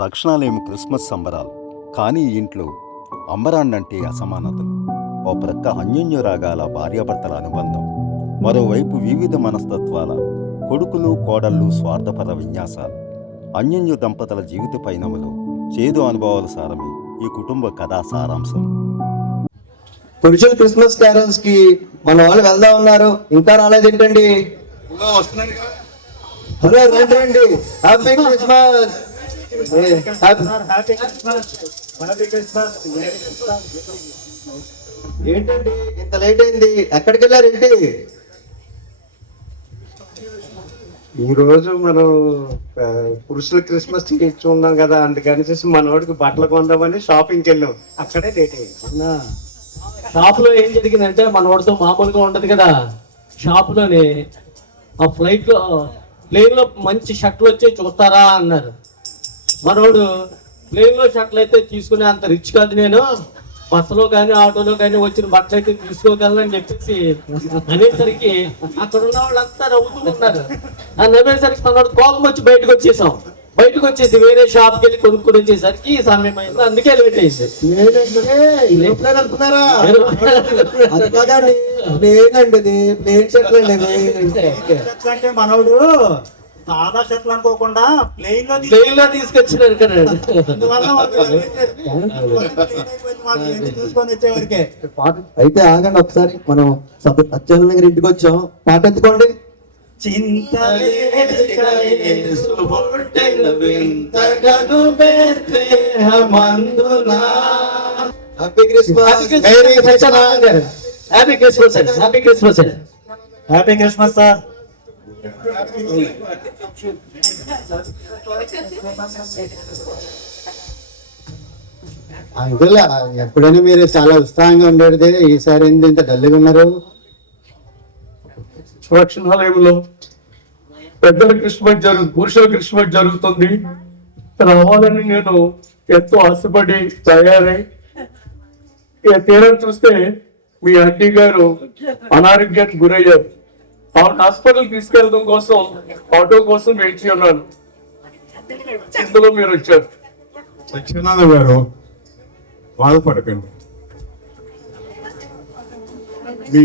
రక్షణాలేమి Christmas సంబరాలు, కానీ ఈ ఇంట్లో అంబరాన్నంటే అసమానతలు. ఓ ప్రక్క అన్యోన్య రాగాల భార్యాభర్తల అనుబంధం, మరోవైపు వివిధ మనస్తత్వాల కొడుకులు కోడళ్ళు స్వార్థపర విన్యాసాలు. అన్యోన్య దంపతుల జీవిత పయనములో చేదు అనుభవాల సారమే ఈ కుటుంబ కథా సారాంశం. పురుషులు క్రిస్మస్ క్యారల్స్ కి మన వాళ్ళు వెళ్దా ఉన్నారు, ఇంకా రాలేదేంటండి? హలో, రండి రండి. Happy Christmas. ఏంటండి ఇంత లేట్ అయింది? ఎక్కడికి వెళ్ళారేంటి? ఈ రోజు మనం పురుషుల క్రిస్మస్ ఇచ్చి ఉన్నాం కదా, అందుకని మనోడికి బట్టలు కొందామని షాపింగ్కి వెళ్ళాం. అక్కడే లేట్ అయింది. షాప్ లో ఏం జరిగిందంటే మనోడితో మామూలుగా ఉండదు కదా, షాప్ లోనే ఆ ప్లేన్ లో మంచి షర్ట్లు వచ్చి చూస్తారా అన్నారు. మనోడు ప్లేన్ లో షర్ట్లు అయితే తీసుకునే అంత రిచ్ కాదు, నేను బస్సులో కానీ ఆటోలో కానీ వచ్చిన బట్టలు అయితే తీసుకోగలనని చెప్పేసి అనేసరికి అక్కడ ఉన్న వాళ్ళంతా నవ్వుతూ ఉన్నారు. ఆ నవ్వేసరికి మనోడు కోపం వచ్చి బయటకు వచ్చేసి వేరే షాప్కి వెళ్ళి కొనుక్కొని వచ్చేసరికి ఈ సమయం అయింది, అందుకే లేట్ అయింది. అది కదండి, ప్లేన్ అండి, ఇది ప్లేన్ షర్ట్లు అండి. అంటే మనోడు సాదా షర్ట్లు అనుకోకుండా ప్లెయిన్ లో తీసుకొచ్చినారు కదా. చూసుకొని వచ్చేవరకే. అయితే ఆగండి ఒకసారి, మనం అత్యంత దగ్గర ఇంటికి వచ్చాం, పాట ఎత్తుకోండి. Happy Christmas. Happy Christmas. Happy Christmas. Happy Christmas sir. Uncle, ఎప్పుడైనా మీరు చాలా ఉత్సాహంగా ఉండేది, ఈసారి ఏంటి ఇంత డల్గా ఉన్నారు? రక్షణాలయంలో పెద్దల క్రిస్మస్ పురుషుల క్రిస్మస్ జరుగుతుంది, రావాలని నేను ఎంతో ఆశపడి తయారై తీరం చూస్తే మీ ఆంటీ గారు అనారోగ్యానికి గురయ్యారు. ఆవిడ హాస్పిటల్ తీసుకెళ్ళడం కోసం ఆటో కోసం వెయిట్ చేస్తున్నాను. ఇందులో మీరు వచ్చారు. సత్యనారాయణ గారు, బాధపడకండి. మీ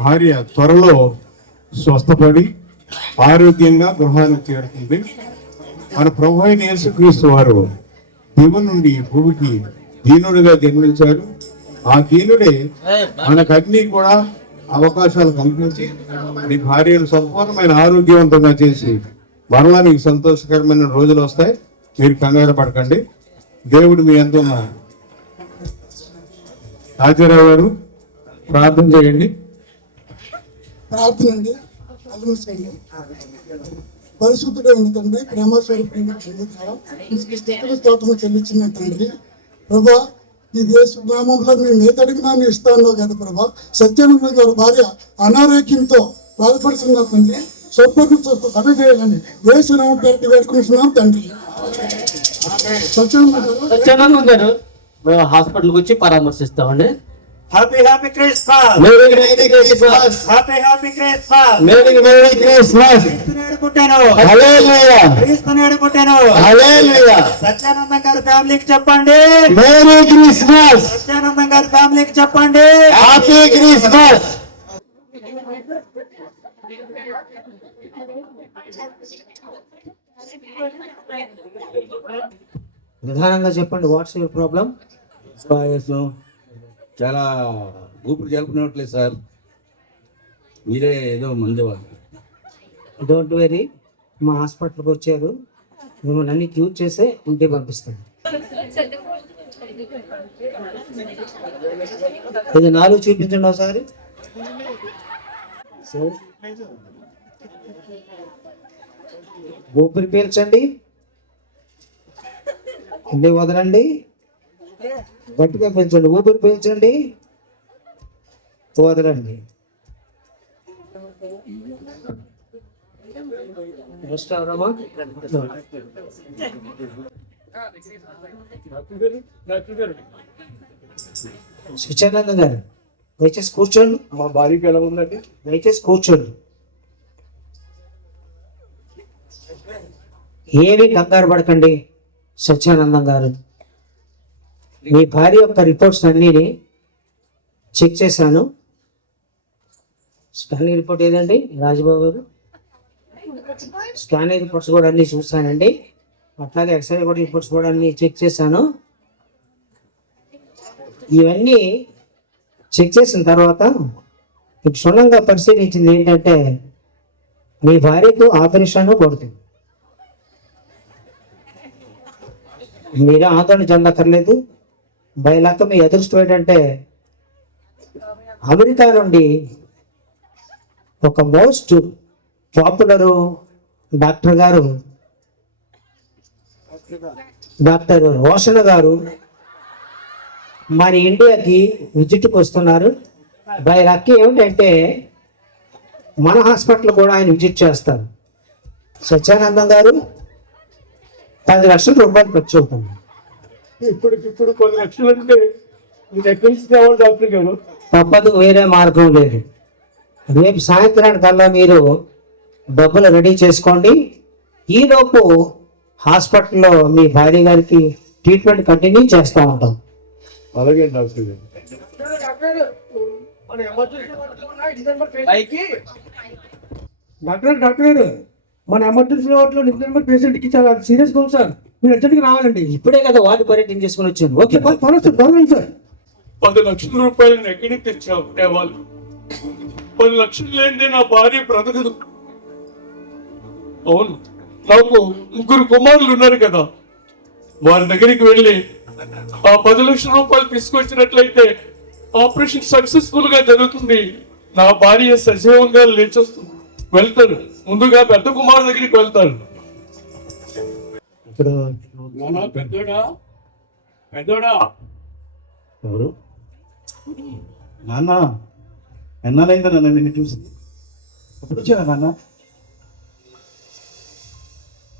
భార్య త్వరలో స్వస్థపడి ఆరోగ్యంగా గృహానికి చేరుతుంది. మన ప్రభు అయిన యేసుక్రీస్తు వారు దేవుని నుండి భూమికి దీనుడిగా జన్మించారు. ఆ దీనుడే మనకన్నీ కూడా అవకాశాలు కల్పించి మీ భార్యను సంపూర్ణమైన ఆరోగ్యవంతంగా చేసి మరలా మీకు సంతోషకరమైన రోజులు వస్తాయి. మీరు కంగారు పడకండి, దేవుడు మీ ఎంత ఉన్నారు. రాజారావు గారు, ప్రార్థన చేయండి. ప్రార్థన అండి. పరిశుద్ధుడైన తండ్రి, ప్రేమస్వరూపమైన స్తోత్రం చెల్లించిన తండ్రి, ప్రభా ఈ దేశ గ్రామంలో మేము ఏదడిగినా ఇస్తాను కదా ప్రభా. సత్యానంద గారి భార్య అనారోగ్యంతో బాధపడుతున్న తండ్రి, సభ చేయాలని దేశనామం పేరు వేడుకుంటున్నాం తండ్రి. సత్యానంద గారు మేము హాస్పిటల్కి వచ్చి పరామర్శిస్తామండి. Happy happy Christmas. Merry Christmas. Happy happy Christmas. Merry Christmas. క్రీస్తునేడు పుట్టాను. సత్యానందం గారి ఫ్యామిలీకి చెప్పండి మేరీ క్రిస్మస్. సత్యానందం గారి ఫ్యామిలీకి చెప్పండి హ్యాపీ క్రిస్మస్. నిదానంగా చెప్పండి, వాట్స్ యువర్ ప్రాబ్లం? చాలా ఊపిరి జరుపుకున్నట్లేదు సార్, మీరే ఏదో మంది వాళ్ళు. డోంట్ వెరీ, మా హాస్పిటల్కి వచ్చారు, మిమ్మల్ని అన్ని క్యూర్ చేసే ఇంటికి పంపిస్తాను. ఇది నాలుగు చూపించండి ఒకసారి. ఊపిరి పీల్చండి, ఇంటి వదలండి, గట్టిగా పెంచండి. ఊపిరి పీల్చండి, వదలండి. సత్యానంద గారు దయచేసి కూర్చోండి. మా భార్యకి ఎలా ఉందండి? దయచేసి కూర్చోండి. ఏమీ కంగారు పడకండి, సత్యానందం గారు, మీ భార్య యొక్క రిపోర్ట్స్ అన్నీని చెక్ చేశాను. స్కానింగ్ రిపోర్ట్ ఏదండి రాజబాబు గారు? స్కానింగ్ రిపోర్ట్స్ కూడా అన్నీ చూస్తానండి. అట్లాగే ఎక్స్రే కూడా రిపోర్ట్స్ కూడా అన్నీ చెక్ చేశాను. ఇవన్నీ చెక్ చేసిన తర్వాత క్షుణ్ణంగా పరిశీలించింది ఏంటంటే మీ భార్యకు ఆపరేషన్ పడుతుంది. మీరే ఆందోళన చెందక్కర్లేదు. బయలాక మీ అదృష్టం ఏంటంటే అమెరికా నుండి ఒక మోస్ట్ పాపులర్ డాక్టర్ గారు, డాక్టర్ రోషన్ గారు మన ఇండియాకి విజిట్కి వస్తున్నారు. బై లక్ ఏమిటంటే మన హాస్పిటల్ కూడా ఆయన విజిట్ చేస్తారు. సత్యానందం గారు 10 లక్షల రూపాయలు ఖర్చు అవుతుంది. ఇప్పుడు 10 లక్షలు అంటే మీరు ఎక్కడి నుంచి కావాలి డాక్టర్ గారు? తప్పదు, వేరే మార్గం లేదు. రేపు సాయంత్రానికల్లా మీరు డబ్బులు రెడీ చేసుకోండి. ఈలోపు హాస్పిటల్లో మీ భార్య గారికి ట్రీట్మెంట్ కంటిన్యూ చేస్తూ ఉంటాం. అలాగే డాక్టర్ గారు. డాక్టర్ గారు, మన ఎమర్జెన్సీ వార్డులో నెంబర్ పేషెంట్కి చాలా సీరియస్గా ఉంది సార్. మీరు అర్జెంట్గా రావాలండి. ఇప్పుడే కదా వార్డు పర్యటన చేసుకుని వచ్చాను. ఓకే, త్వరగా సార్. 10 లక్షల రూపాయలను ఎక్కడికి తెచ్చావు? తేవాలి. 10 లక్షలు లేనిదే నా భార్య బ్రతకదు. అవును, నాకు 3 కుమారులు ఉన్నారు కదా, వారి దగ్గరికి వెళ్ళి ఆ 10 లక్షల రూపాయలు తీసుకొచ్చినట్లయితే ఆపరేషన్ సక్సెస్ఫుల్ గా జరుగుతుంది. నా భార్య సజీవంగా లేచొస్తుంది. వెళ్తారు. ముందుగా పెద్ద కుమారు దగ్గరికి వెళ్తారు. పెద్దోడా ఎవరు? నాన్న, ఎన్నాళ్ళైందా నాన్న నిన్ను చూసి? ఎప్పుడు వచ్చావా నాన్న?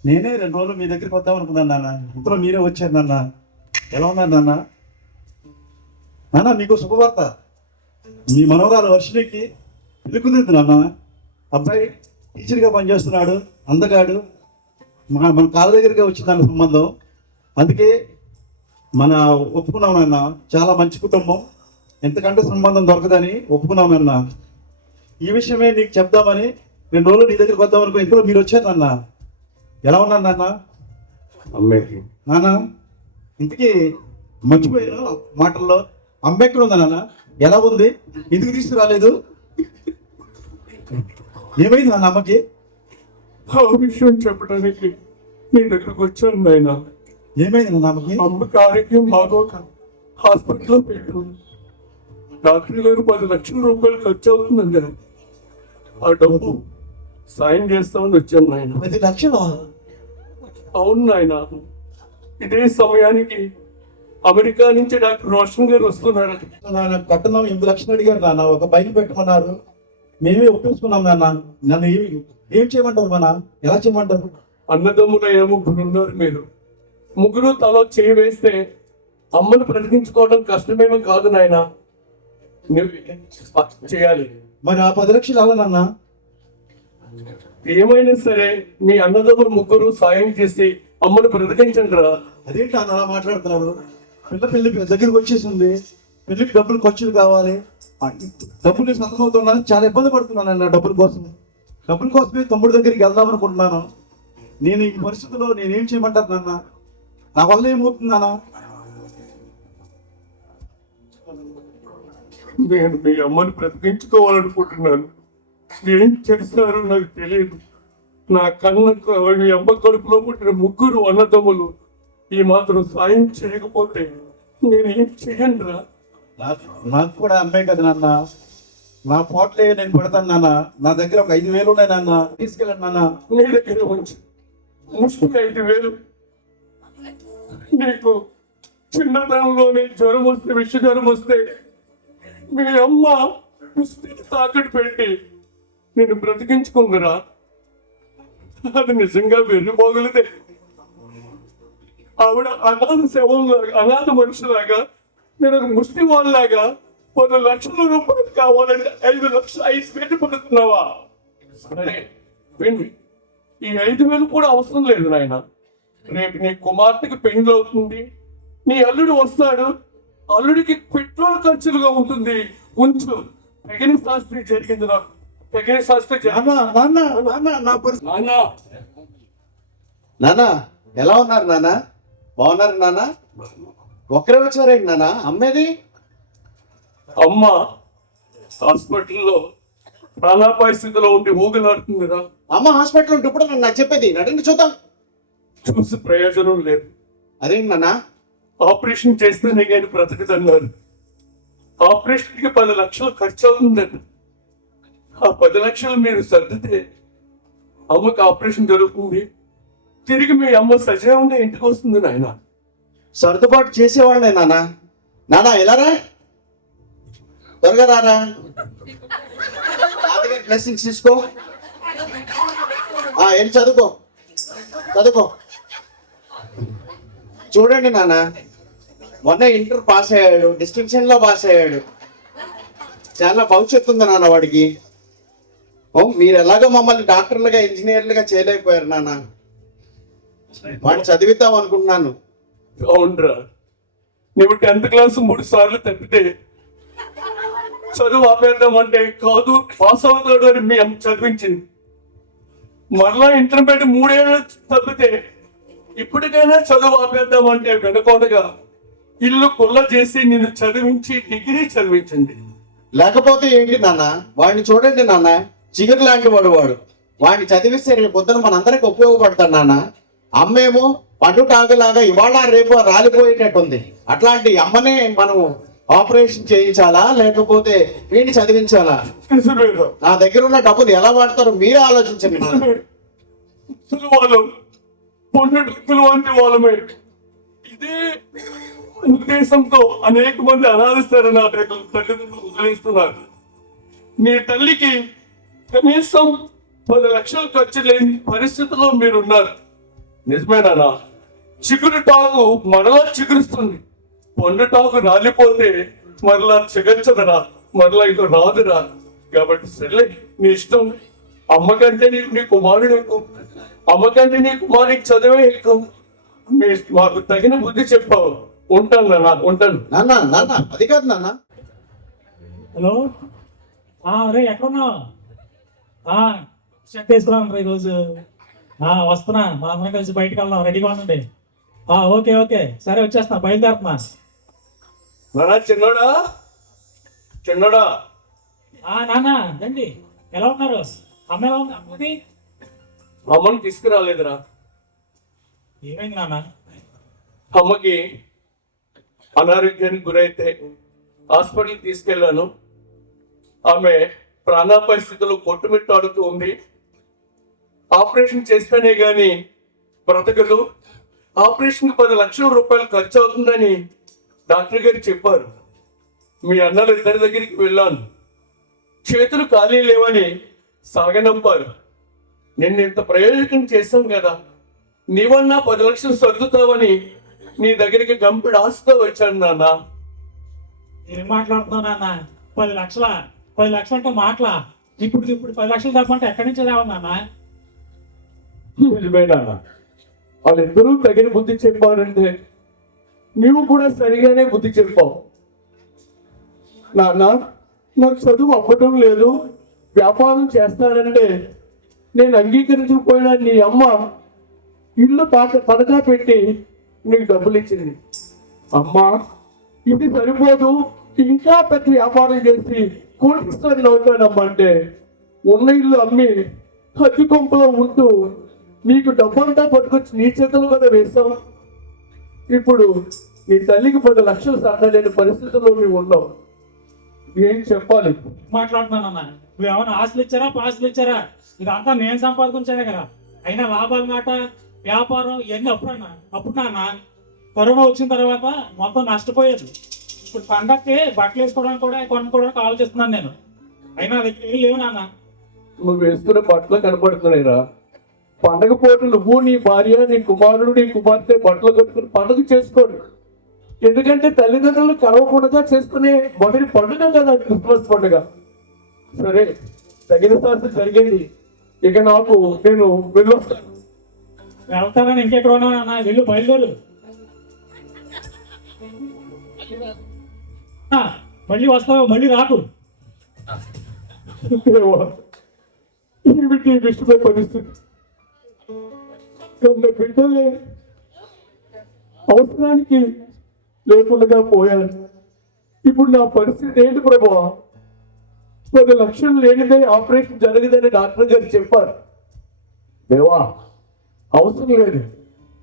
నేనే 2 రోజులు మీ దగ్గరికి వద్దాం అనుకున్నాను నాన్న. ఇంతలో మీరే వచ్చారు నాన్న. ఎలా ఉన్నారు నాన్న? నాన్న, మీకు శుభవార్త. మీ మనవరాలు వర్షినికి పెళ్లి కుదిరింది నాన్న. అబ్బాయి టీచర్గా పనిచేస్తున్నాడు, అందగాడు. మన కాళ్ళ దగ్గరగా వచ్చింది నాన్న సంబంధం. అందుకే మన ఒప్పుకున్నాం నాన్న. చాలా మంచి కుటుంబం, ఎంతకంటే సంబంధం దొరకదని ఒప్పుకున్నాం నాన్న. ఈ విషయమే నీకు చెప్దామని 2 రోజులు నీ దగ్గరికి వద్దాం అనుకో. ఇంట్లో మీరు వచ్చారు నాన్న. ఎలా ఉన్నారు నాన్న? అమ్మాయి నాన్న, ఇంతకీ మర్చిపోయాను మాటల్లో. అమ్మ ఎక్కడ ఉందా నాన్న? ఎలా ఉంది? ఎందుకు తీసుకురాలేదు? ఏమైంది నాన్న అమ్మకి? ఆ విషయం చెప్పడానికి నీ దగ్గరకు వచ్చాను నాయన. ఏమైంది నాన్న అమ్మకి? అమ్మకి ఆరోగ్యం బాగోక హాస్పిటల్లో పెట్టు. డాక్టర్ గారు 10 లక్షల రూపాయలు ఖర్చు అవుతుందండి. ఆ డబ్బు సాయం చేస్తామని వచ్చాను నాయన. 10 లక్షలు? అవును నాయన. ఇదే సమయానికి అమెరికా నుంచి డాక్టర్ రోషన్ గారు వస్తున్నారు. నాన్న, కట్టణం 8 లక్షలు అడిగారు నాన్న. ఒక బైక్ పెట్టమన్నారు. మేమే ఒప్పించుకున్నాం నాన్న. నన్ను ఏం చేయమంటారు? మన ఎలా చేయమంటారు? అన్నదమ్ముల 3 ఉన్నారు మీరు. 3 తలో చేయి వేస్తే అమ్మను బ్రతికించుకోవడం కష్టమేమో కాదు నాయన. నువ్వు చేయాలి. మరి ఆ 10 లక్షలు అలా నాన్న? ఏమైనా సరే మీ అన్నదమ్ములు 3 సాయం చేసి అమ్మను బ్రతికించండి రా. అదేంటి నాన్న అలా మాట్లాడుతున్నారు? పెళ్లి దగ్గరికి వచ్చేసింది. పెళ్లికి డబ్బులు ఖర్చులు కావాలి. డబ్బులు సతమవుతున్నా, చాలా ఇబ్బంది పడుతున్నాను అన్న డబ్బుల కోసమే తమ్ముడి దగ్గరికి వెళ్దాం అనుకుంటున్నాను. నేను ఈ పరిస్థితుల్లో నేనేం చేయమంటారు నాన్న? నా వల్ల ఏమవుతుంది నాన్న? నేను మీ అమ్మను బ్రతికించుకోవాలనుకుంటున్నాను. ఏం చేస్తారో నాకు తెలియదు. నా మీ అమ్మ కడుపులో పుట్టిన 3 అన్నదమ్ములు ఈ మాత్రం సాయం చేయకపోతే నేనేం చేయను రా. నాకు కూడా అమ్మే కదా నాన్న. నా పోట్లే నేను పెడతాను నాన్న. నా దగ్గర ఒక 5,000 ఉన్నాయి నాన్న. తీసుకెళ్ళండి నాన్న. నీ దగ్గర ఉంచి ముష్టి 5,000. నీకు చిన్నతనంలోనే జ్వరం వస్తే, విష జ్వరం వస్తే మీ అమ్మ పుస్తకి తాకట్టు పెట్టి నేను బ్రతికించుకుందరా. అది నిజంగా వెర్రిపోగలితే ఆవిడ అనాథ శవంలాగా, అనాథ మనుషులాగా, నేను ఒక ముష్టి వాళ్ళలాగా 10 లక్షల రూపాయలు కావాలంటే 5 లక్షలు ఐదు పెట్టి పడుతున్నావా? సరే విను, ఈ 5,000 కూడా అవసరం లేదు నాయన. రేపు నీ కుమార్తెకి పెళ్లి అవుతుంది, నీ అల్లుడు వస్తాడు, అల్లుడికి పెట్రోల్ ఖర్చులుగా ఉంటుంది. ఉంచు. తగిన శాస్త్రి జరిగింది నాకు, తగిన శాస్త్రి నాన్న. నాన్న ఎలా ఉన్నారు నాన్న? బాగున్నారు నాన్న? ఒక్కరే వచ్చారేంటి నాన్న? అమ్మేది? అమ్మ హాస్పిటల్లో ప్రాణాపాయ స్థితిలో ఉండి ఊగలాడుతుందిరా. అమ్మ హాస్పిటల్ ఉంటే ఇప్పుడు నాకు చెప్పేది నడండి చూద్దాం. చూసి ప్రయోజనం లేదు. అదేంటి నాన్న? ఆపరేషన్ చేస్తేనే కానీ బ్రతకదన్నారు. ఆపరేషన్కి 10 లక్షలు ఖర్చు అవుతుందండి. ఆ 10 లక్షలు మీరు సర్దితే అమ్మకి ఆపరేషన్ జరుగుతుంది, తిరిగి మీ అమ్మ సజీవంగా ఇంటికి వస్తుంది నాయన. సర్దుబాటు చేసేవాళ్ళే నాన్న. నాన్న ఎలారా? త్వరగా రారా. బ్లెస్సింగ్స్ తీసుకో. ఏం చదువుకో చదువుకో. చూడండి నాన్న, మొన్న ఇంటర్ పాస్ అయ్యాడు, డిస్టింక్షన్ లో పాస్ అయ్యాడు. చాలా భవిష్యత్తు ఉంది నాన్న వాడికి. మీరు ఎలాగో మమ్మల్ని డాక్టర్లుగా ఇంజనీర్లుగా చేయలేకపోయారు నాన్న. వాడిని చదివిద్దాం అనుకుంటున్నాను. అవునరా, నువ్వు 10th క్లాస్ 3 సార్లు తప్పితే చదువు ఆపేద్దామంటే కాదు పాస్ అవుతాడు అని మీ అమ్మ చదివించింది. మరలా ఇంటర్మీడియట్ 3 ఏళ్ళు తప్పితే ఇప్పటికైనా చదువు ఆపేద్దామంటే వెనుకోడగా ఇల్లు కుల్ల చేసి నిన్ను చదివించి డిగ్రీ చదివించింది. లేకపోతే ఏంటి నాన్న? వాడిని చూడండి నాన్న, చిగురు లాంటి వాడు. వాడిని చదివిస్తే రేపు పొద్దున మనందరికి ఉపయోగపడతాడు నాన్న. అమ్మేమో పండుటాగలాగా ఇవాళ రేపు రాలిపోయేటట్టుంది. అట్లాంటి అమ్మనే మనం ఆపరేషన్ చేయించాలా లేకపోతే వీడిని చదివించాలా? నా దగ్గర ఉన్న డబ్బులు ఎలా వాడతారో మీరే ఆలోచించండి. వాళ్ళు పొన్నుడుకులు వంటి వాళ్ళమే. ఇదే ఉద్దేశంతో అనేక మంది అనాథిస్తారు నా తల్లిదండ్రులు వదిలేస్తున్నారు. మీ తల్లికి కనీసం 10 లక్షలు ఖర్చు లేని పరిస్థితిలో మీరున్నారు. నిజమేనా? చిగురు టాకు మరలా చిగురుస్తుంది. పొండు టాకు రాలిపోతే మరలా చిగర్చదరా, మరలా ఇక రాదురా. కాబట్టి సరే నీ ఇష్టం. అమ్మకంటే నీకు నీ కుమారుడు ఎక్కువ, అమ్మకంటే నీ కుమారుడికి చదివే ఎక్కువ. మాకు తగిన బుద్ధి చెప్పావు. ఉంటాను నాన్న, ఉంటాను. నాన్న అది కాదు నాన్న. హలో, అరే ఎక్కడున్నావు? షర్ట్ వేసుకున్నాను ఈరోజు. వస్తున్నా, మా అందరం కలిసి బయటకు వెళ్దాం. రెడీగా ఉండండి. ఓకే సరే వచ్చేస్తున్నా, బయలుదేరుతున్నా. చిన్నోడా చిన్నోడా. నాన్న రండి. ఎలా ఉన్నారు? అమ్మ ఎలా ఉంది? అమ్మది అమ్మని తీసుకురాలేదురా. ఏమైంది నాన్న? అమ్మకి అనారోగ్యానికి గురైతే హాస్పిటల్కి తీసుకెళ్లాను. ఆమె ప్రాణాపాయ స్థితిలో కొట్టుమిట్టాడుతూ ఉంది. ఆపరేషన్ చేస్తేనే గాని బ్రతకదు. ఆపరేషన్కి 10 లక్షల రూపాయలు ఖర్చు అవుతుందని డాక్టర్ గారు చెప్పారు. మీ అన్నలు ఇద్దరి దగ్గరికి వెళ్ళాను. చేతులు ఖాళీ లేవని సాగనంపారు. నిన్ను ఇంత ప్రయోజకం చేశాం కదా, నీవన్నా 10 లక్షలు సర్దుతావని నీ దగ్గరికి గంపిడి ఆశతో వచ్చాను నాన్న. ఏం మాట్లాడుతున్నావు నాన్న? 10 లక్షల 10 లక్షలు అంటే మాటలా? ఇప్పుడు 10 లక్షలు తప్పంటే ఎక్కడి నుంచి రావాలి నాన్న? నిజమే నాన్న. వాళ్ళిద్దరూ తగిన బుద్ధి చెప్పారంటే నీవు కూడా సరిగానే బుద్ధి చెప్పావు. నాన్న, నాకు చదువు అవ్వటం లేదు, వ్యాపారం చేస్తానంటే నేను అంగీకరించకపోయినా నీ అమ్మ ఇల్లు తనఖా పెట్టి నీకు డబ్బులు ఇచ్చింది. అమ్మా, ఇది సరిపోదు, ఇంకా పెద్ద వ్యాపారం చేసి కోటీశ్వరుని అవుతానమ్మా అంటే ఉన్న ఇల్లు అమ్మి అద్దె కొంపలో ఉంటూ నీకు డబ్బంతా పట్టుకొచ్చి నీ చేతులు కదా వేస్తాం. ఇప్పుడు నీ తల్లికి 10 లక్షలు సాధలేని పరిస్థితుల్లో నువ్వు ఉన్నావు. ఏం చెప్పాలి? మాట్లాడుతున్నానన్నా, నువ్వు ఏమైనా ఆస్తులు ఇచ్చారా పాస్తులు ఇచ్చారా? ఇదంతా నేను సంపాదించానే కదా. అయినా లాభాల మాట వ్యాపారం ఇవన్నీ అప్పుడు నాన్న కరోనా వచ్చిన తర్వాత మొత్తం నష్టపోయేది. ఇప్పుడు పండక్కి బట్టలు వేసుకోవడానికి కూడా కొనుక్కోవడానికి ఆలోచిస్తున్నాను నేను. అయినా దగ్గర ఏం లేవు నాన్న. నువ్వు వేసుకునే బట్టలు కనపడుతున్నాయిరా. పండగ పూట నువ్వు నీ భార్య నీ కుమారుడు నీ కుమార్తె బట్టలు కట్టుకుని పండుగ చేసుకోండి. ఎందుకంటే తల్లిదండ్రులు కలవకుండా చేసుకునే మొదటి పండుగ కదా క్రిస్మస్ పండుగ. సరే, తగిన శాస్త్రం జరిగేది. ఇక నేను వెళ్ళొస్తాను. వెళ్తానని ఇంకెక్కడ ఉన్నావు అన్న, వెళ్ళు బయలుదేరు. ఆ, మళ్ళీ వస్తావు, మళ్ళీ రాకు. దేవా, ఏమిటి ఈ విషమ పరిస్థితి? కన్న బిడ్డలే అవసరానికి లేకుండా పోయాను. ఇప్పుడు నా పరిస్థితి ఏంటి ప్రభా? 10 లక్షలు లేనిదే ఆపరేషన్ జరగదని డాక్టర్ గారు చెప్పారు. దేవా, అవసరం లేదు.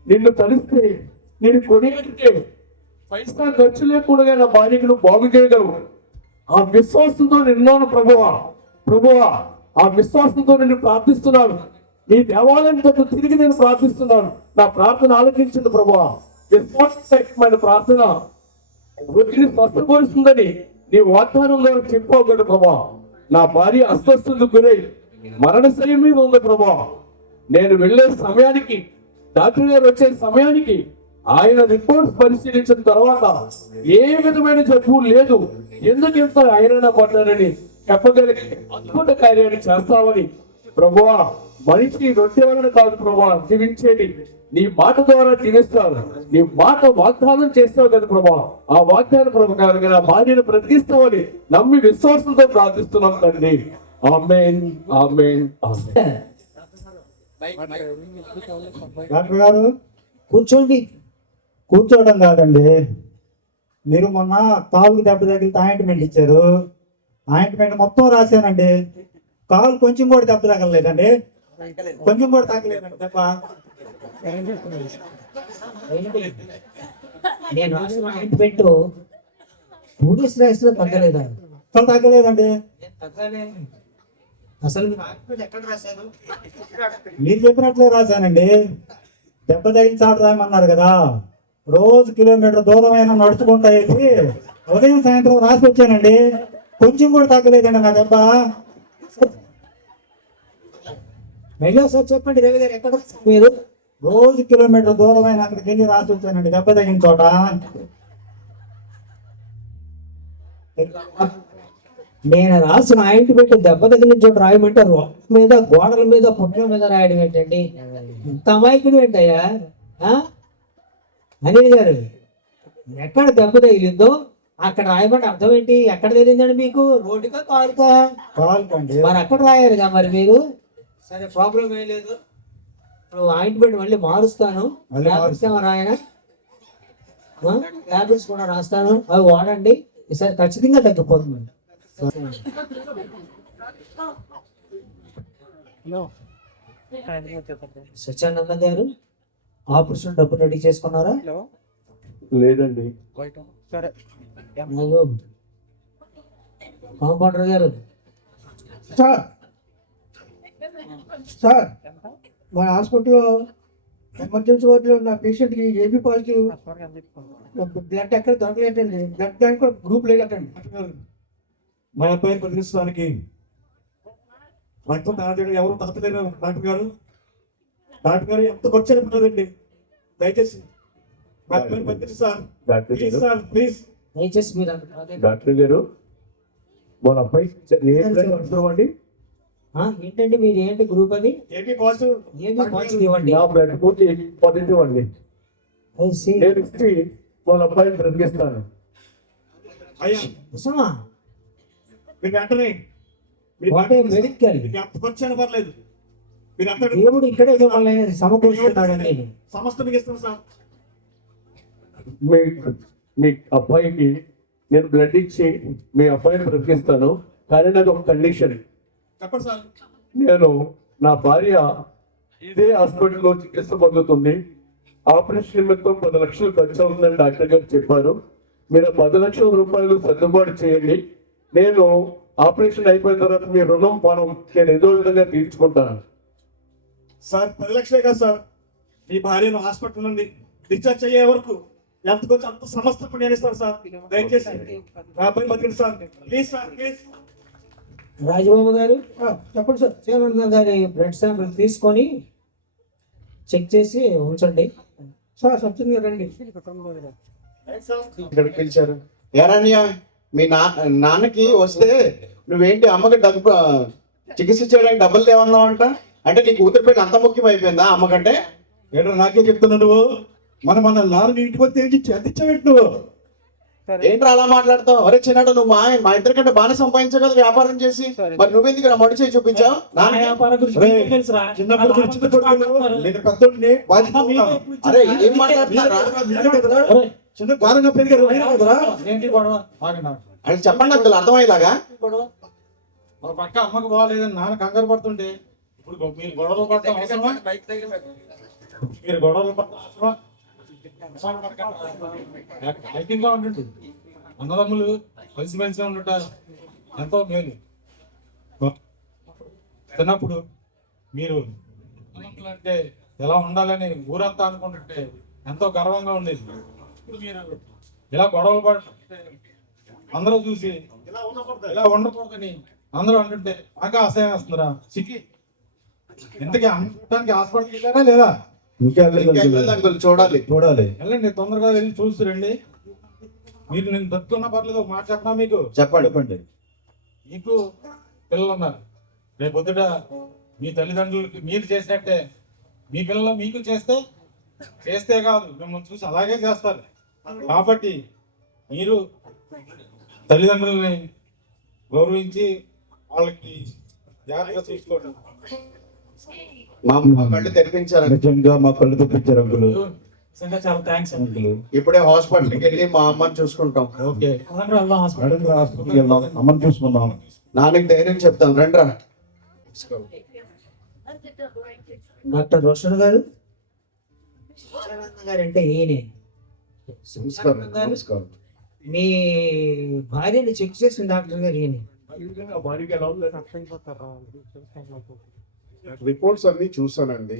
నిన్ను తలిస్తే, నేను కొనిగడితే పైసా ఖర్చు లేకుండా నా భార్యకు నువ్వు బాగు చేయగలవు. ఆ విశ్వాసంతో నిన్నాను ప్రభువా. ప్రభువా, ఆ విశ్వాసంతో నేను ప్రార్థిస్తున్నాను. నీ దేవాలయంతో తిరిగి నేను ప్రార్థిస్తున్నాను. నా ప్రార్థన ఆలకించింది ప్రభువా. విశ్వాసమైన ప్రార్థన వృద్ధిని స్వస్థపరుస్తుందని నీ వాగ్దానంలో చెప్పుకోగలడు ప్రభా. నా భార్య అస్వస్థతకు గురై మరణశయ్య మీద ఉంది ప్రభా. నేను వెళ్ళే సమయానికి, డాక్టర్ గారు వచ్చే సమయానికి ఆయన రిపోర్ట్స్ పరిశీలించిన తర్వాత ఏ విధమైన జబ్బు లేదు, ఎందుకు ఇంత ఆయన పడ్డారని చెప్పగలిగి అద్భుత కార్యాన్ని చేస్తావని ప్రభువా. మనిషి రొట్టె వలన కాదు ప్రభా జీవించేది, నీ మాట ద్వారా జీవిస్తావు. నీ మాట వాగ్దానం చేస్తావు కదా ప్రభా. ఆ వాగ్దాన ప్రకారంగా నా భార్యను బ్రతికిస్తావని నమ్మి విశ్వాసంతో ప్రార్థిస్తున్నాం తండ్రి. ఆమేన్, ఆమేన్, ఆమేన్. డాక్టర్ గారు, కూర్చోండి. కూర్చోవడం కాదండి, మీరు మొన్న కాలుకి దెబ్బ తగిలితే ఆయింట్మెంట్ ఇచ్చారు. ఆయింట్మెంట్ మొత్తం రాశానండి. కాలు కొంచెం కూడా దెబ్బ తగలలేదండి, కొంచెం కూడా తగ్గలేదండి దెబ్బ. నేను రాసిన ఆయింట్మెంట్ 2 days రాసిన తగ్గలేదా? అసలు తగ్గలేదండి. అసలు మీరు ఆయింట్మెంట్ ఎక్కడ రాశారు? మీరు చెప్పినట్లే రాశానండి. దెబ్బ తగిలిన చాటు రాయమన్నారు కదా. రోజు కిలోమీటర్ దూరమైనా నడుచుకుంటా వెళ్ళి ఉదయం సాయంత్రం రాసి వచ్చానండి. కొంచెం కూడా తగ్గలేదండి నా దెబ్బ. మళ్ళీ ఒకసారి చెప్పండి రవి గారు, ఎక్కడ రాశారు మీరు? రోజు కిలోమీటర్ దూరమైన అక్కడికి వెళ్ళి రాసి వచ్చానండి దెబ్బ తగిన చోట. నేను రాసిన ఆయింట్మెంట్ దెబ్బ తగిలిన చోట రాయమంటే రోడ్ల మీద, గోడల మీద, పుట్ల మీద రాయడం ఏంటండి? ఇంత అమాయకుడు ఏంటయ్యా? అనిల్ గారు, ఎక్కడ దెబ్బ తగిలిందో అక్కడ రాయమంటే అర్థం ఏంటి? ఎక్కడ తగిలిందండి మీకు? రోడ్డుకా, కాలుకా? కాలుకండి. మరి అక్కడ రాయారుగా మరి మీరు. సరే, ప్రాబ్లం ఏం లేదు. ఇప్పుడు ఆయింట్మెంట్ మళ్ళీ మారుస్తాను. మళ్ళీ రాయన టాబ్లెట్స్ కూడా రాస్తాను, అవి వాడండి. ఈసారి ఖచ్చితంగా తగ్గిపోతుంది. సత్యానంద గారు, ఆపరేషన్ డబ్బు రెడీ చేసుకున్నారా? లేదండి. కాంపౌండర్ గారు, సార్ మన హాస్పిటల్లో ఎమర్జెన్సీ వార్డులో ఉన్న పేషెంట్కి ఏబీ పాజిటివ్ బ్లడ్ ఎక్కడ దొరకలేదండి. బ్లడ్ బ్యాంక్ కూడా గ్రూప్ లేదటండి. మన అబ్బాయిని ప్రతిష్టానికి రక్తం తాగడం ఎవరు తాగలేరు డాక్టర్ గారు. డాక్టర్ గారు ఎంత ఖర్చు అయిపోతుందండి. దయచేసి మా అబ్బాయిని పంపించండి సార్. డాక్టర్ ప్లీజ్ గారు, సార్, ప్లీజ్. దయచేసి మీరు అంత డాక్టర్ గారు, మన అబ్బాయి ఏ బ్లడ్ అవసరం అండి? ఏంటండి మీరు ఏంటి గ్రూప్ అది? AB positive. ఏబీ పాజిటివ్ ఇవ్వండి. నా బ్లడ్ పూర్తి పాజిటివ్ అండి. I see. నేను ఇచ్చి మన అబ్బాయిని బ్రతికిస్తాను. అయ్యా, నిజమా? మీరు వెంటనే What a medical. మీకు ఎంత ఖర్చు అయినా పర్లేదు, మీరు ఎంత దేవుడు ఇక్కడే మిమ్మల్ని సమకూరుస్తున్నాడండి. సమస్త మీకు ఇస్తాం సార్. మీ అబ్బాయికి నేను బ్లడ్ ఇచ్చి మీ అబ్బాయిని బ్రతికిస్తాను. కానీ నాకు ఒక కండిషన్. చెప్పండి సార్. నేను, నా భార్య ఇదే హాస్పిటల్లో చికిత్స పొందుతుంది. ఆపరేషన్ నిమిత్తం 10 లక్షలు ఖర్చు అవుతుందని డాక్టర్ గారు చెప్పారు. మీరు 10 లక్షల రూపాయలు సర్దుబాటు చేయండి. నేను ఆపరేషన్ అయిపోయిన తర్వాత మీ రుణం పణం నేను ఏదో విధంగా తీర్చుకుంటాను. సార్ 10 లక్షలే కదా సార్. మీ భార్యను హాస్పిటల్ నుండి డిశ్చార్జ్ అయ్యే వరకు ఎంత కొంచెం అంత సమస్త నేను ఇస్తాను సార్. దయచేసి నా అబ్బాయిని బతికండి sir. Please sir, please. Rajababu గారు, చెప్పండి సార్. సత్యానంద గారి బ్లడ్ శాంపిల్ తీసుకొని చెక్ చేసి ఉంచండి. సార్ సత్యం గారు రండి. ఇక్కడికి పిలిచారు. ఎరణ్య, మీ నాన్నకి వస్తే నువ్వేంటి అమ్మకి డబ్బు చికిత్స చేయడానికి డబ్బులు తేవన్నావు అంట. అంటే నీ కూతురు పెళ్లి అంత ముఖ్యం అయిపోయిందా అమ్మకంటే? ఏడో నాకే చెప్తున్నావు నువ్వు మన నాన్న ఇంటికి వస్తే ఏంటి చెందించబెట్టు నువ్వు ఏంట్రా అలా మాట్లాడతావు? అరే చిన్నాడు, నువ్వు మా ఇద్దరికంటే బాగానే సంపాదించగలవు వ్యాపారం చేసి, మరి నువ్వెందుకు నా మొడి చేసి చూపించావు? నా వ్యాపారం గురించి అరే, మీకేం తెలుసురా? చిన్నప్పుడు నా చిన్న కొడుకులు, నేను పెద్దోడిని, బాధ్యత ఉన్నాను. అరే ఏం మాట్లాడుతున్నారా? మీరే కదరా? చిన్న కారంగా పెరిగారు మీరే కదరా? ఏంటి గొడవ? ఆగండి. అని చెప్పండి అంకుల్ అర్థమయ్యేలాగా. ఒక పక్క అమ్మకు బాగాలేదని నాన్న కంగారు పడుతుంటే ఇప్పుడు మీరు గొడవలు పడతాం అవసరమా? మీరు గొడవలు పడతాం అవసరమా? ఐక్యంగా ఉండండి. అన్నదమ్ములు కలిసిమెలిసిగా ఉండట ఎంతో మేలు. చిన్నప్పుడు మీరు అన్నదమ్ములు అంటే ఎలా ఉండాలని ఊరంతా అనుకుంటుంటే ఎంతో గర్వంగా ఉండేది. ఇప్పుడు మీరు ఇలా గొడవలు పడుతుంటే అందరూ చూసి ఇలా ఉండకూడదని అందరూ అంటుంటే బాగా అసహ్యం వేస్తున్నారా? చిక్కి ఇంతకీ అనుకోవడానికి హాస్పిటల్కి వెళ్ళారా లేదా? ఇంకా ఇంకెళ్ళదు అంకుల్, చూడాలి. వెళ్ళండి, తొందరగా వెళ్ళి చూస్తురండి. మీరు నేను బతుకున్నా పర్లేదు, ఒక మాట చెప్పనా మీకు? చెప్పండి. మీకు పిల్లలు ఉన్నారు. రేపు పొద్దుట మీ తల్లిదండ్రులకి మీరు చేసినట్టే మీ పిల్లలు మీకు చేస్తే కాదు మిమ్మల్ని చూసి అలాగే చేస్తారు. కాబట్టి మీరు తల్లిదండ్రులని గౌరవించి వాళ్ళకి జాగ్రత్తగా చూసుకోండి. మా కళ్ళు తెరిపించారు. నిజంగా మా కళ్ళు తెప్పించారు అంకులు. నిజంగా చాలా థ్యాంక్స్ అండి. ఇప్పుడే హాస్పిటల్కి వెళ్ళి మా అమ్మని చూసుకుంటాం. ఓకే, హాస్పిటల్కి వెళ్దాం, అమ్మని చూసుకుందాం. నాన్నకి ధైర్యం చెప్తాం, రండ్రా. డాక్టర్ రోషన్ గారు, గారు అంటే ఈయనే. నమస్కారం. మీ భార్యని చెక్ చేసిన డాక్టర్ గారు ఈయనే. రిపోర్ట్స్ అన్ని చూసానండి.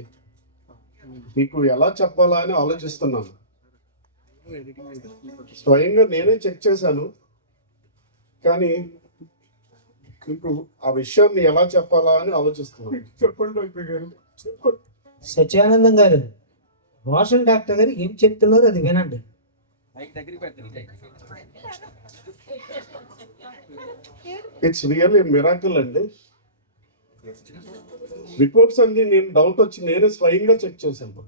మీకు ఎలా చెప్పాలా అని ఆలోచిస్తున్నాను. స్వయంగా నేనే చెక్ చేశాను, కానీ మీకు ఆ విషయాన్ని ఎలా చెప్పాలా అని ఆలోచిస్తున్నాను. సత్యానందం గారు, రోషన్ డాక్టర్ గారు ఏం చెప్తున్నారో అది వినండి. ఇట్స్ రియల్లీ మిరాకిల్ అండి. రిపోర్ట్స్ అన్ని నేను డౌట్ వచ్చి నేనే స్వయంగా చెక్ చేశాను.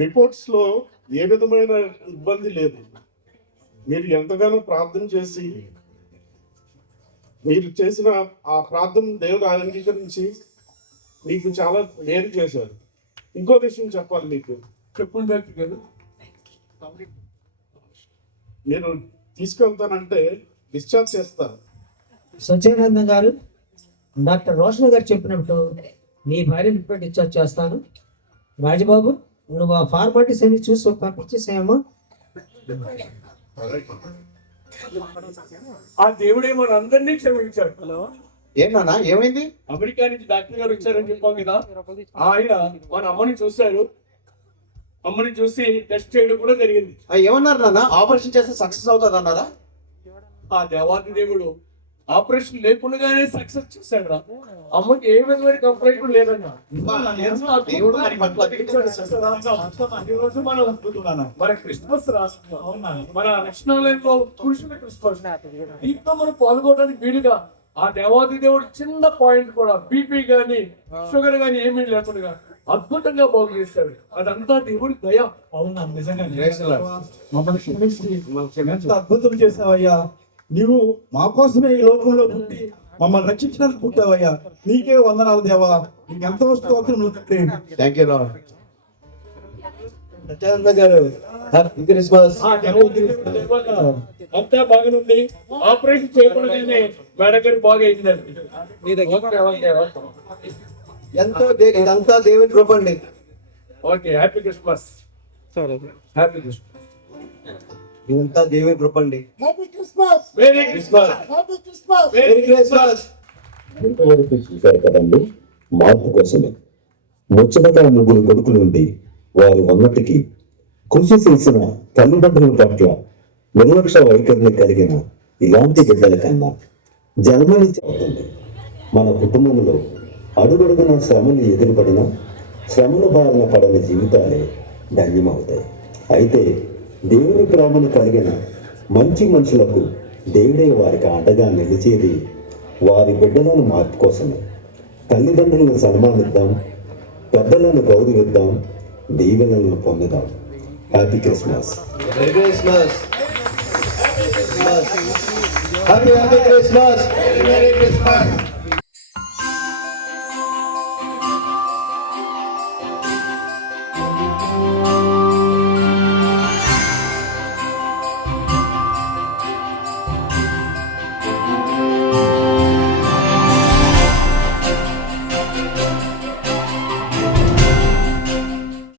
రిపోర్ట్స్ లో ఏ విధమైన ఇబ్బంది లేదు. మీరు ఎంతగానో ప్రార్థన చేసి మీరు చేసిన ఆ ప్రార్థన దేవుడు అంగీకరించి మీకు చాలా మేలు చేశారు. ఇంకో విషయం చెప్పాలి మీకు. చెప్పండి గారు. మీరు తీసుకెళ్తానంటే డిశ్చార్జ్ చేస్తారు. సత్యానందం గారు, డాక్టర్ రోషన్ గారు చెప్పినట్టు నీ భార్యను ఇప్పుడు డిశ్చార్జ్ చేస్తాను. రాజబాబు, నువ్వు ఆ ఫార్మాలిటీస్ అన్ని చూసి పంపించేసాయమ్మా. ఆ దేవుడే మన అందరినీ క్షమించాడు. ఏమన్నా ఏమైంది? అమెరికా నుంచి డాక్టర్ గారు వచ్చారని చెప్పాం కదా, ఆయన మన అమ్మని చూశారు. అమ్మని చూసి టెస్ట్ చేయడం కూడా జరిగింది. ఏమన్నారు నాన్న? ఆపరేషన్ చేస్తే సక్సెస్ అవుతుంది అన్నారా? ఆ దేవాది దేవుడు ఆపరేషన్ లేకుండానే సక్సెస్ చేశాడు రా. అమ్మకి ఏ విధమైన కంప్లైంట్ లేదన్నా. దేవుడు మరి పట్ల ఈ రోజు మన క్రిస్మస్ రాస్తున్నాం. మన రక్షణాలయంలో పురుషుల క్రిస్మస్. దీంతో మనం పాల్గొనడానికి వీలుగా ఆ దేవాది దేవుడు చిన్న పాయింట్ కూడా బీపీ గానీ షుగర్ గానీ ఏమీ లేకుండా అద్భుతంగా బాగు చేశాడు. అదంతా దేవుడి దయ. అవునా? నిజంగా మమ్మల్ని క్షమించి ఎంత అద్భుతం చేసావయ్యా. నీవు మా కోసమే ఈ లోకంలో పుట్టి మమ్మల్ని రక్షించడానికి పుట్టావయ్యా. నీకే వందనాలు దేవా. నీకు ఎంతో స్తోత్రం. Thank you lord. సత్యానందం గారు, హ్యాపీ క్రిస్మస్. అంతా బాగానుంది. ఆపరేషన్ చేయకుండానే మెడకరి బాగా అయిందండి. ఇదంతా దేవుని కృప అండి. Okay, happy Christmas. Happy Christmas. ఇదంతా దేవుని కృప అండి. Happy Christmas. Merry Christmas. Happy Christmas. Merry Christmas. ఇంతవరకు చూశారు కదండి, మార్పు కోసమే. ముచ్చటగా ముగ్గురు కొడుకులు నుండి వారి ఉన్నతికి కృషి చేసిన తల్లిదండ్రుల పట్ల నిర్లక్ష్య వైఖరిని కలిగిన ఇలాంటి బిడ్డల కన్నా జన్మనిచ్చి అవుతుంది. మన కుటుంబంలో అడుగడుగున శ్రమలు ఎదురుపడిన శ్రమల బారిన పడని జీవితాలే ధన్యమవుతాయి. అయితే దేవుని ప్రేమను కలిగిన మంచి మనుషులకు దేవుడే వారికి అండగా నిలిచేది వారి బిడ్డలను మార్పు కోసమే. తల్లిదండ్రులను సన్మానిద్దాం, పెద్దలను గౌరవిద్దాం, దీవెనలను పొందుదాం. Happy Christmas. Merry Christmas. Happy Christmas. Merry Christmas.